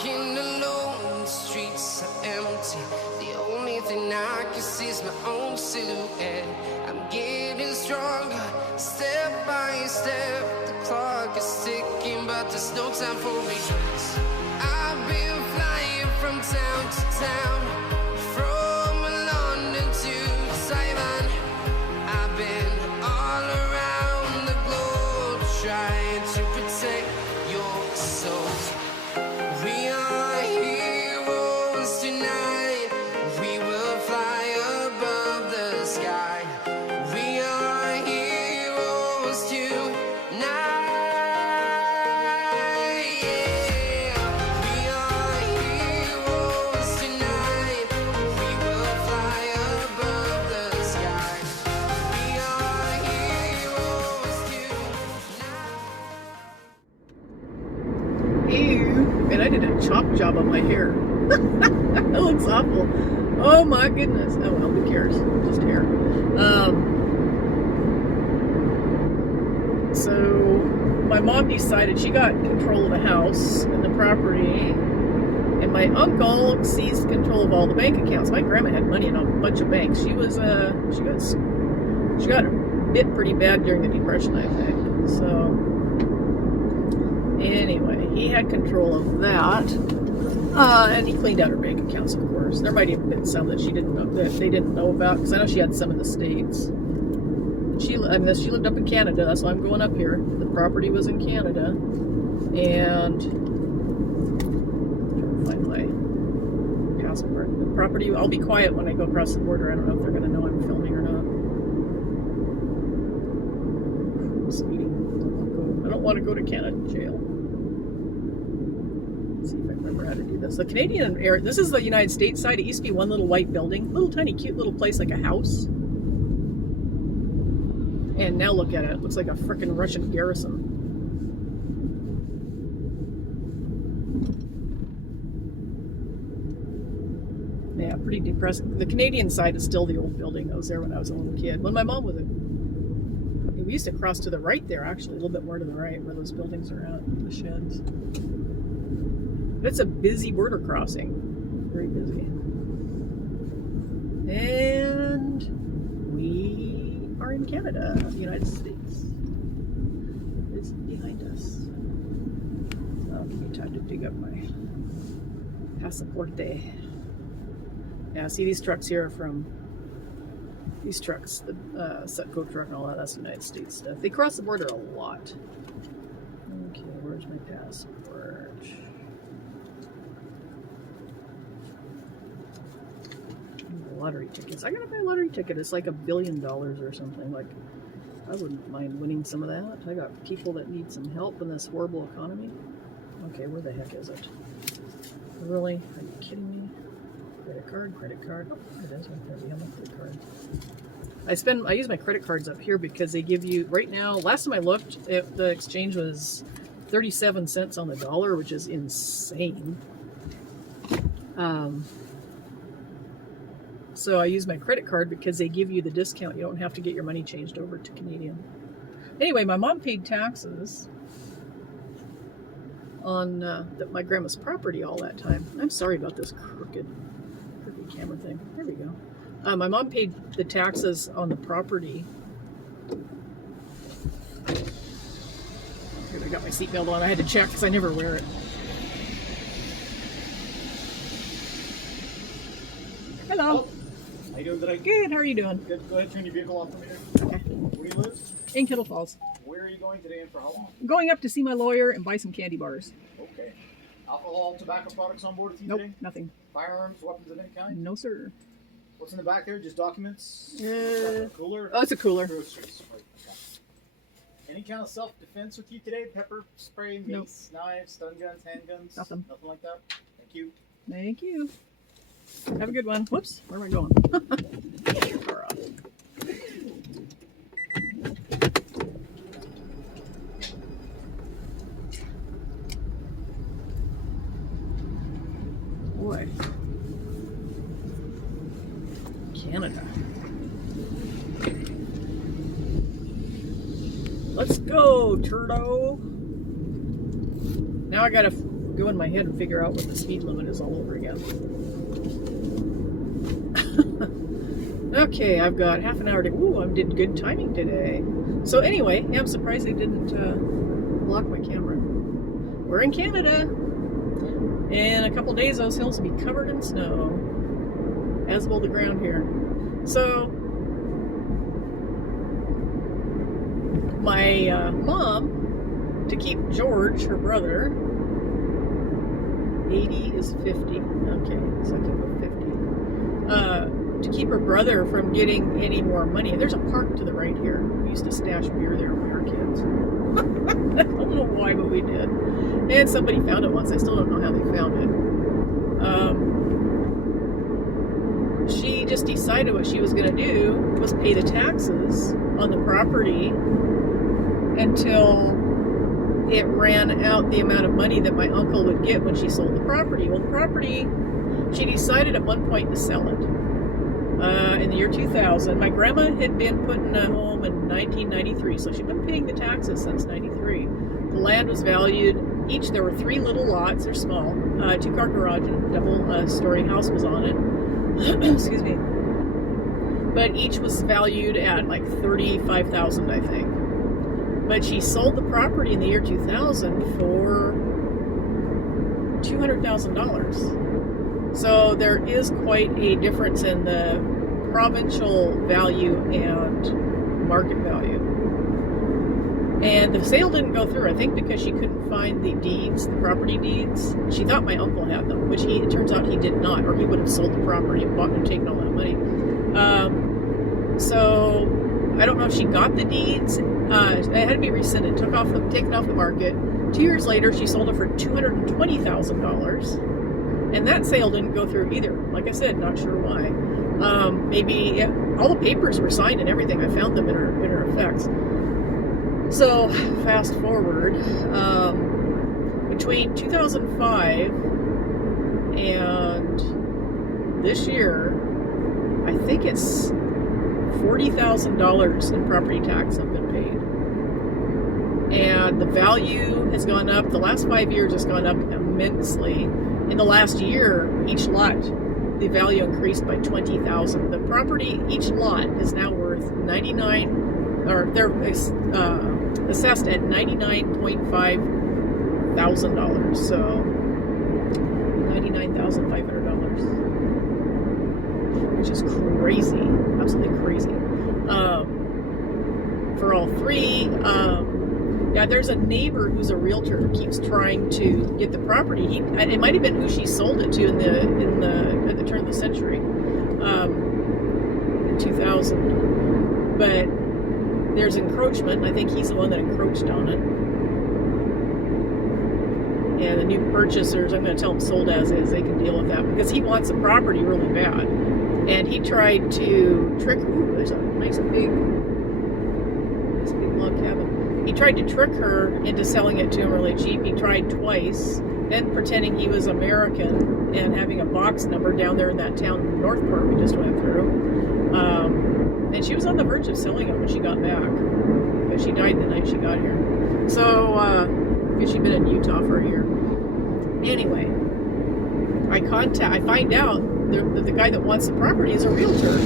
walking alone, the streets are empty. The only thing I can see is my own silhouette. I'm getting stronger, step by step. The clock is ticking, but there's no time for regrets. I've been flying from town to town, from London to Taiwan. I've been all around the globe trying to protect your soul. We are heroes tonight. We will fly above the sky. We are heroes tonight. Yeah. We are heroes tonight. We will fly above the sky. We are heroes tonight. Ew, and I did a chop job on my hair. That looks awful. Oh my goodness. Oh well, who cares? Just hair. So my mom decided she got control of the house and the property, and my uncle seized control of all the bank accounts. My grandma had money in a bunch of banks. She got bit pretty bad during the Depression, I think. So anyway, he had control of that, and he cleaned out her bank accounts, of course. There might even been some that they didn't know about, because I know she had some in the States. She lived up in Canada. That's why I'm going up here. The property was in Canada, and find my passport. The property. I'll be quiet when I go across the border. I don't know if they're going to know I'm filming or not. Speeding. I don't want to go to Canada jail. Let's see if I remember how to do this. The Canadian air. This is the United States side. It used to be one little white building, little tiny cute little place like a house. And now look at it. It looks like a frickin' Russian garrison. Yeah, pretty depressing. The Canadian side is still the old building that was there when I was a little kid. When my mom was we used to cross to the right there, actually, a little bit more to the right, where those buildings are at, the sheds. But it's a busy border crossing. Very busy. And we are in Canada, the United States. It's behind us. So I'll give me time to dig up my passaporte. Yeah, see these trucks here are from these trucks, the Sutco truck and all that, that's United States stuff. They cross the border a lot. Okay, where's my passport? Lottery tickets. I gotta buy a lottery ticket. It's like $1 billion or something. Like, I wouldn't mind winning some of that. I got people that need some help in this horrible economy. Okay, where the heck is it? Really? Are you kidding me? Credit card. Oh, there it is right there. We have my credit card. I use my credit cards up here because they give you, right now, last time I looked, the exchange was 37 cents on the dollar, which is insane. So I use my credit card because they give you the discount. You don't have to get your money changed over to Canadian. Anyway, my mom paid taxes on my grandma's property all that time. I'm sorry about this crooked camera thing. There we go. My mom paid the taxes on the property. Here, I got my seatbelt on. I had to check because I never wear it. Hello. How you doing today? Good. How are you doing? Good. Go ahead, turn your vehicle off for me there. Okay. Where do you live? In Kettle Falls. Where are you going today and for how long? I'm going up to see my lawyer and buy some candy bars. Okay. Alcohol, tobacco products on board with you Nope, today? nothing. Firearms, weapons of any kind? No, sir. What's in the back there? Just documents? Cooler? Oh, it's a cooler. Groceries. Right. Okay. Any kind of self-defense with you today? Pepper spray, mace, Nope. knives, stun guns, handguns? Nothing. Nothing like that? Thank you. Thank you. Have a good one. Whoops, where am I going? Get your car off. Boy. Canada. Let's go, Turdo. Now I gotta go in my head and figure out what the speed limit is all over again. Okay, I've got half an hour to... Ooh, I did good timing today. So anyway, yeah, I'm surprised they didn't block my camera. We're in Canada. In a couple days, those hills will be covered in snow. As will the ground here. So, my mom, to keep George, her brother, 80 is 50. Okay, so I can go 50. To keep her brother from getting any more money. There's a park to the right here. We used to stash beer there when we were kids. I don't know why, but we did. And somebody found it once. I still don't know how they found it. She just decided what she was going to do was pay the taxes on the property until it ran out the amount of money that my uncle would get when she sold the property. Well, the property, she decided at one point to sell it. In the year 2000. My grandma had been put in a home in 1993, so she'd been paying the taxes since 93. The land was valued, there were 3 little lots, they're small, 2-car garage and double-story house was on it. Excuse me. But each was valued at like $35,000, I think. But she sold the property in the year 2000 for $200,000. So there is quite a difference in the provincial value and market value. And the sale didn't go through, I think because she couldn't find the deeds, the property deeds. She thought my uncle had them, which it turns out he did not, or he would have sold the property and bought and taken all that money. So I don't know if she got the deeds. It had to be rescinded, taken off the market. 2 years later, she sold it for $220,000. And that sale didn't go through either. Like I said, not sure why. Maybe all the papers were signed and everything. I found them in her effects. So fast forward, between 2005 and this year, I think it's $40,000 in property tax have been paid. And the value has gone up. The last 5 years has gone up immensely. In the last year, each lot, the value increased by $20,000. The property, each lot, is now worth they're assessed at $99.5 thousand. So $99,500, which is crazy, absolutely crazy. For all 3. Yeah, there's a neighbor who's a realtor who keeps trying to get the property. It might have been who she sold it to at the turn of the century, in 2000. But there's encroachment, and I think he's the one that encroached on it. And the new purchasers, I'm going to tell them sold as is. They can deal with that because he wants the property really bad. And he tried to trick. Ooh, there's a nice big log cabin. He tried to trick her into selling it to him really cheap. He tried twice, then pretending he was American and having a box number down there in that town, Northport, we just went through. And she was on the verge of selling it when she got back, but she died the night she got here. So, because she'd been in Utah for a year. Anyway, I find out the guy that wants the property is a realtor.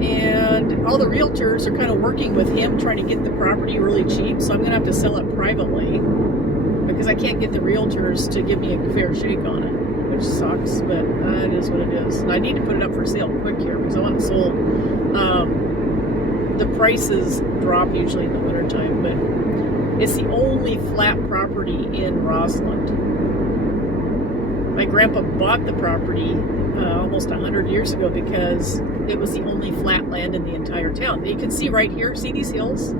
And all the realtors are kind of working with him trying to get the property really cheap, so I'm going to have to sell it privately because I can't get the realtors to give me a fair shake on it, which sucks, but it is what it is. And I need to put it up for sale quick here because I want it sold. The prices drop usually in the wintertime, but it's the only flat property in Rossland. My grandpa bought the property almost 100 years ago because it was the only flat land in the entire town. You can see right here, see these hills?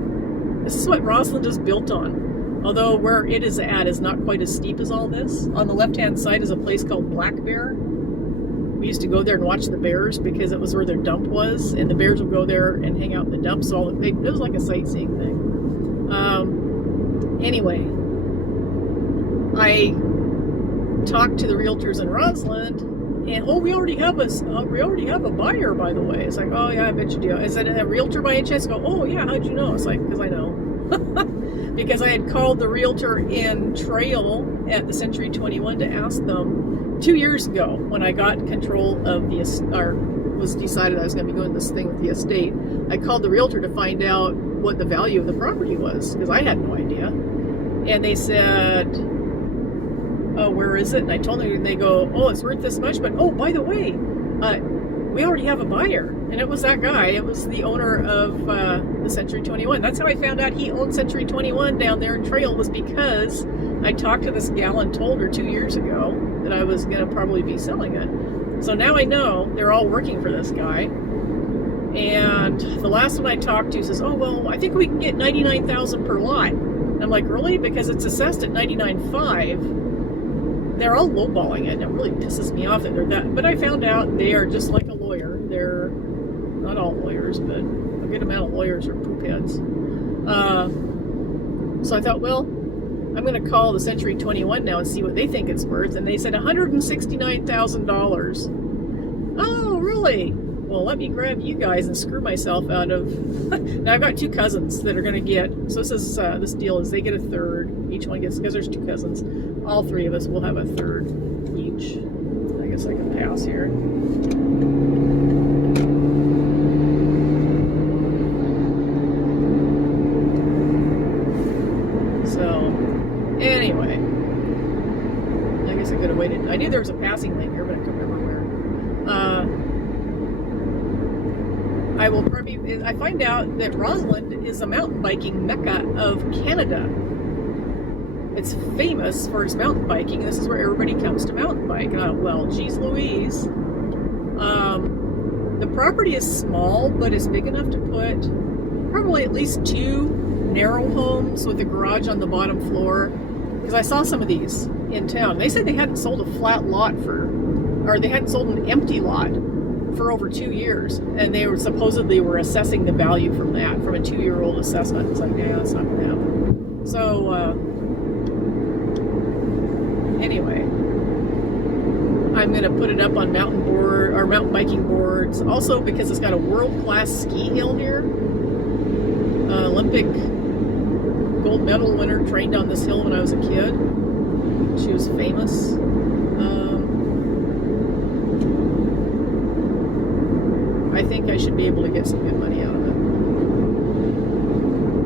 This is what Rossland is built on. Although where it is at is not quite as steep as all this. On the left-hand side is a place called Black Bear. We used to go there and watch the bears because it was where their dump was, and the bears would go there and hang out in the dump. So it was like a sightseeing thing. Anyway, I talked to the realtors in Rossland. And we already have a buyer, by the way. It's like, oh yeah, I bet you do. Is it a realtor by any chance? I go, oh yeah, how'd you know? It's like, because I know. because I had called the realtor in Trail at the Century 21 to ask them 2 years ago when I got control of was decided I was going to be doing this thing with the estate. I called the realtor to find out what the value of the property was because I had no idea. And they said, "Oh, where is it?" And I told them, and they go, "Oh, it's worth this much, but oh, by the way, we already have a buyer." And it was that guy. It was the owner of the Century 21. That's how I found out he owned Century 21 down there in Trail, was because I talked to this gal and told her 2 years ago that I was going to probably be selling it. So now I know they're all working for this guy. And the last one I talked to says, "Oh, well, I think we can get $99,000 per lot." And I'm like, "Really?" Because it's assessed at $99,500. They're all lowballing it, and it really pisses me off that they're that. But I found out they are just like a lawyer. They're not all lawyers, but a good amount of lawyers are poop heads. So I thought, well, I'm going to call the Century 21 now and see what they think it's worth. And they said $169,000. Oh, really? Well, let me grab you guys and screw myself out of... Now, I've got 2 cousins that are going to get... So this deal is they get a third. Each one gets... Because there's 2 cousins. All 3 of us will have a third each. I guess I can pass here. So, anyway. I guess I could have waited. I knew there was a passing lane here, but I couldn't remember where. I find out that Rossland is a mountain biking mecca of Canada. It's famous for its mountain biking. This is where everybody comes to mountain bike. Well, geez Louise. The property is small, but it's big enough to put probably at least 2 narrow homes with a garage on the bottom floor. Because I saw some of these in town. They said they hadn't sold a flat lot or they hadn't sold an empty lot for over 2 years, and they were supposedly assessing the value from that, from a 2-year-old assessment. It's like, yeah, that's not gonna happen. So anyway, I'm gonna put it up on mountain biking boards. Also, because it's got a world-class ski hill here. Olympic gold medal winner trained on this hill when I was a kid. She was famous. I think I should be able to get some good money out of it.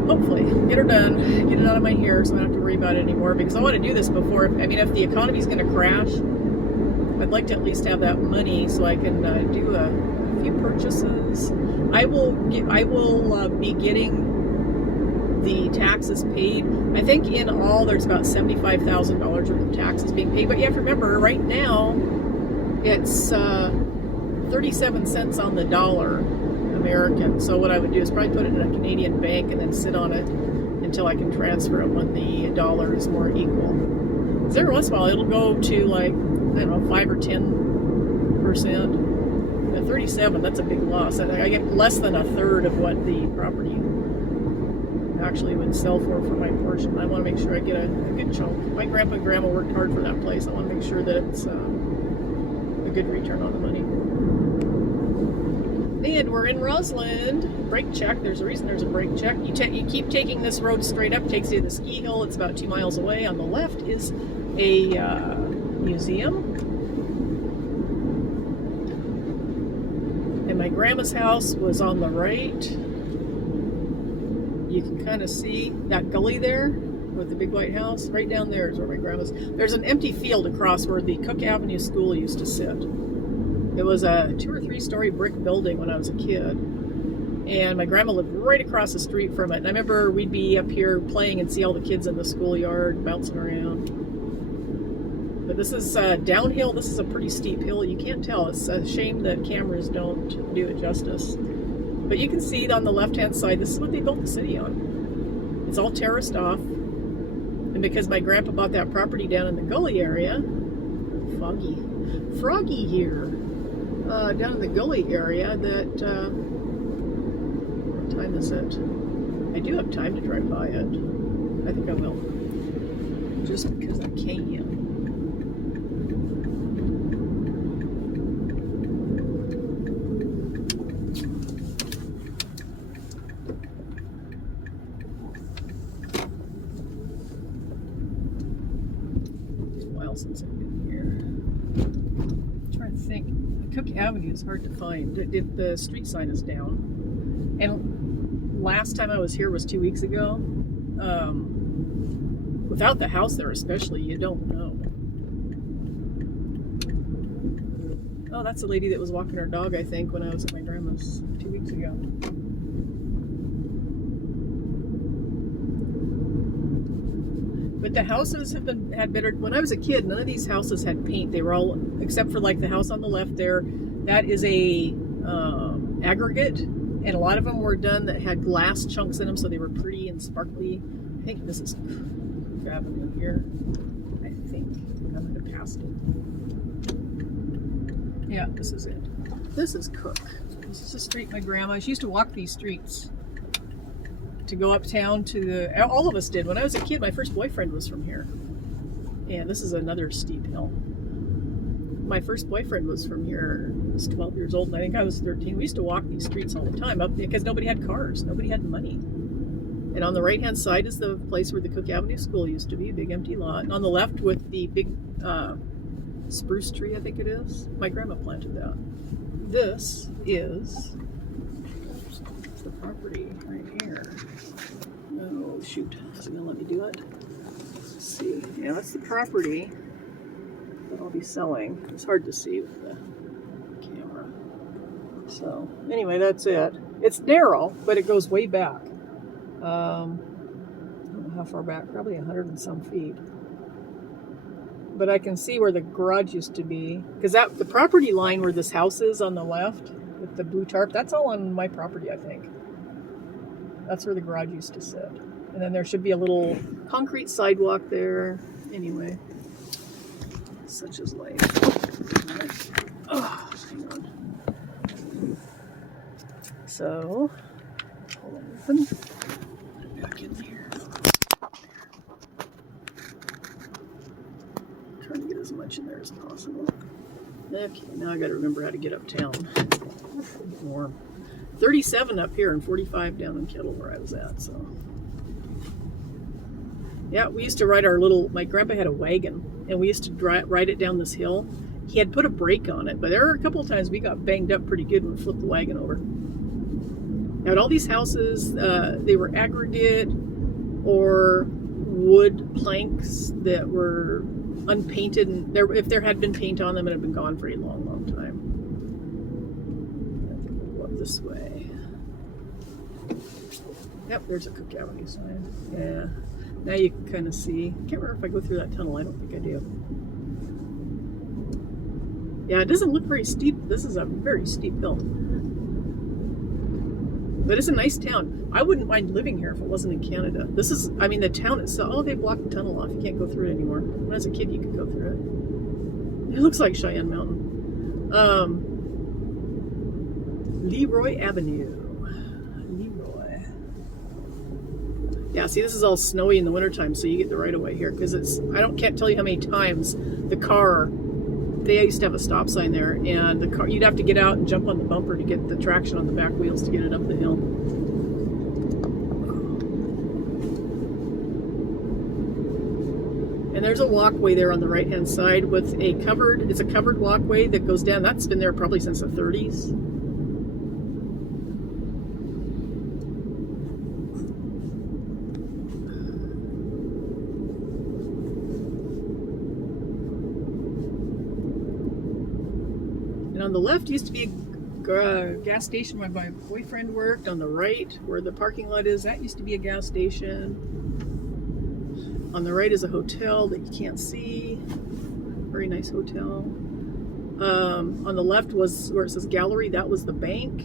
Hopefully. Get her done. Get it out of my hair so I don't have to worry about it anymore, because I want to do this before, if the economy's going to crash, I'd like to at least have that money so I can do a few purchases. I will be getting the taxes paid. I think in all there's about $75,000 worth of taxes being paid, but you have to remember right now it's 37 cents on the dollar American. So what I would do is probably put it in a Canadian bank and then sit on it until I can transfer it when the dollar is more equal. Because every once in a while it'll go to, like, I don't know, 5 or 10%. At 37, that's a big loss. I get less than a third of what the property actually would sell for my portion. I want to make sure I get a good chunk. My grandpa and grandma worked hard for that place. I want to make sure that it's a good return on the money. And we're in Rossland. Brake check. There's a reason there's a brake check. You keep taking this road straight up, takes you to the ski hill. It's about 2 miles away. On the left is a museum. And my grandma's house was on the right. You can kind of see that gully there with the big white house. Right down there is where my grandma's. There's an empty field across where the Cook Avenue School used to sit. It was a 2 or 3 story brick building when I was a kid. And my grandma lived right across the street from it. And I remember we'd be up here playing and see all the kids in the schoolyard bouncing around. But this is downhill. This is a pretty steep hill. You can't tell. It's a shame that cameras don't do it justice. But you can see on the left-hand side, this is what they built the city on. It's all terraced off. And because my grandpa bought that property down in the gully area, froggy here, down in the gully area, that, what time is it? I do have time to drive by it. I think I will. Just because I can. since I've been here. I'm trying to think. Cook Avenue is hard to find. The street sign is down. And last time I was here was 2 weeks ago. Without the house there especially, you don't know. Oh, that's the lady that was walking her dog, I think, when I was at my grandma's 2 weeks ago. But the houses had better. When I was a kid, none of these houses had paint. They were all, except for like the house on the left there. That is a aggregate, and a lot of them were done that had glass chunks in them, so they were pretty and sparkly. I think this is Cook Avenue here. I think I might have passed it. Yeah, this is it. This is Cook. This is the street my grandma. She used to walk these streets to go uptown to the. All of us did. When I was a kid, my first boyfriend was from here. And this is another steep hill. My first boyfriend was from here. He was 12 years old, and I think I was 13. We used to walk these streets all the time up because nobody had cars. Nobody had money. And on the right-hand side is the place where the Cook Avenue School used to be, a big empty lot. And on the left with the big spruce tree, I think it is. My grandma planted that. This is the property right here. Oh, shoot. Is it going to let me do it? Let's see. Yeah, that's the property that I'll be selling. It's hard to see with the camera. So, anyway, that's it. It's narrow, but it goes way back. I don't know how far back, probably 100 and some feet. But I can see where the garage used to be. Because the property line where this house is on the left with the blue tarp, that's all on my property, I think. That's where the garage used to sit. And then there should be a little concrete sidewalk there. Anyway, such is life. Oh, hang on. So, hold on, open. Back in here. Trying to get as much in there as possible. Okay, now I got to remember how to get uptown. It's warm. 37 up here and 45 down in Kettle where I was at. So, yeah, we used to ride my grandpa had a wagon, and we used to ride it down this hill. He had put a brake on it, but there were a couple of times we got banged up pretty good when we flipped the wagon over. Now, at all these houses, they were aggregate or wood planks that were unpainted, and if there had been paint on them, it had been gone for a long, long time. I think we'll go up this way. Yep, there's a Cook Avenue sign. Yeah. Now you can kind of see. I can't remember if I go through that tunnel. I don't think I do. Yeah, it doesn't look very steep. This is a very steep hill. But it's a nice town. I wouldn't mind living here if it wasn't in Canada. The town itself. Oh, they blocked the tunnel off. You can't go through it anymore. When I was a kid, you could go through it. It looks like Cheyenne Mountain. Leroy Avenue. Yeah, see, this is all snowy in the wintertime, so you get the right of way here, because can't tell you how many times they used to have a stop sign there, and the car, you'd have to get out and jump on the bumper to get the traction on the back wheels to get it up the hill. And there's a walkway there on the right-hand side with it's a covered walkway that goes down. That's been there probably since the 30s. And on the left used to be a gas station where my boyfriend worked. On the right, where the parking lot is, that used to be a gas station. On the right is a hotel that you can't see. Very nice hotel. On the left was where it says gallery. That was the bank.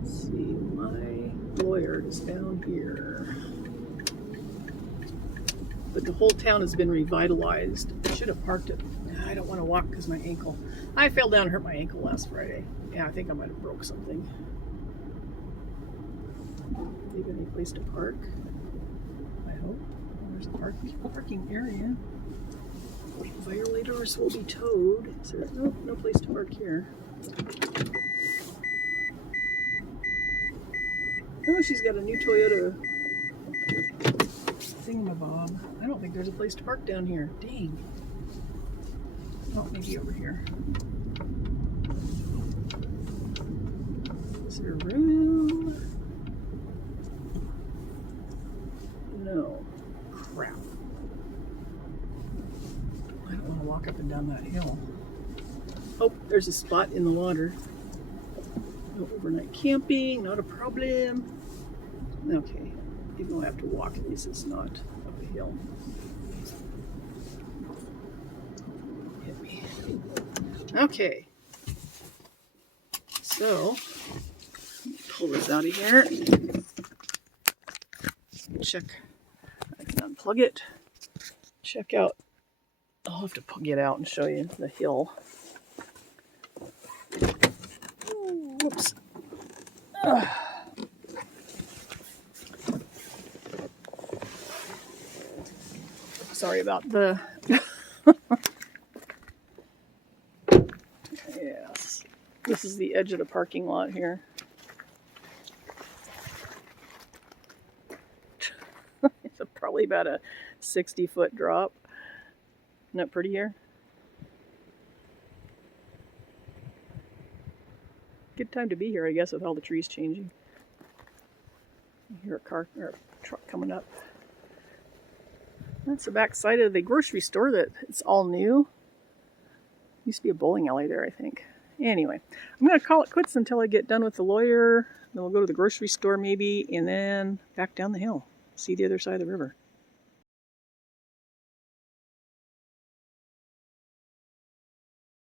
Let's see, my lawyer is down here. But the whole town has been revitalized. I should have parked it. I don't want to walk because my ankle. I fell down and hurt my ankle last Friday. Yeah, I think I might have broke something. Leave any place to park? I hope. There's a parking area. Violators will be towed. So there's no place to park here. Oh, she's got a new Toyota thingamabob. I don't think there's a place to park down here. Dang. Oh, maybe over here. Is there room? No. Crap. I don't want to walk up and down that hill. Oh, there's a spot in the water. No overnight camping, not a problem. Okay, even though I have to walk, at least it's not up a hill. Hit me. Okay. So, pull this out of here. Check. I can unplug it. Check out. I'll have to get out and show you the hill. Ooh, whoops. Sorry about the... Yes. This is the edge of the parking lot here. It's probably about a 60-foot drop. Isn't that pretty here? Good time to be here, I guess, with all the trees changing. I hear a car or a truck coming up. That's the back side of the grocery store that it's all new. Used to be a bowling alley there, I think. Anyway, I'm going to call it quits until I get done with the lawyer. Then we'll go to the grocery store maybe, and then back down the hill. See the other side of the river.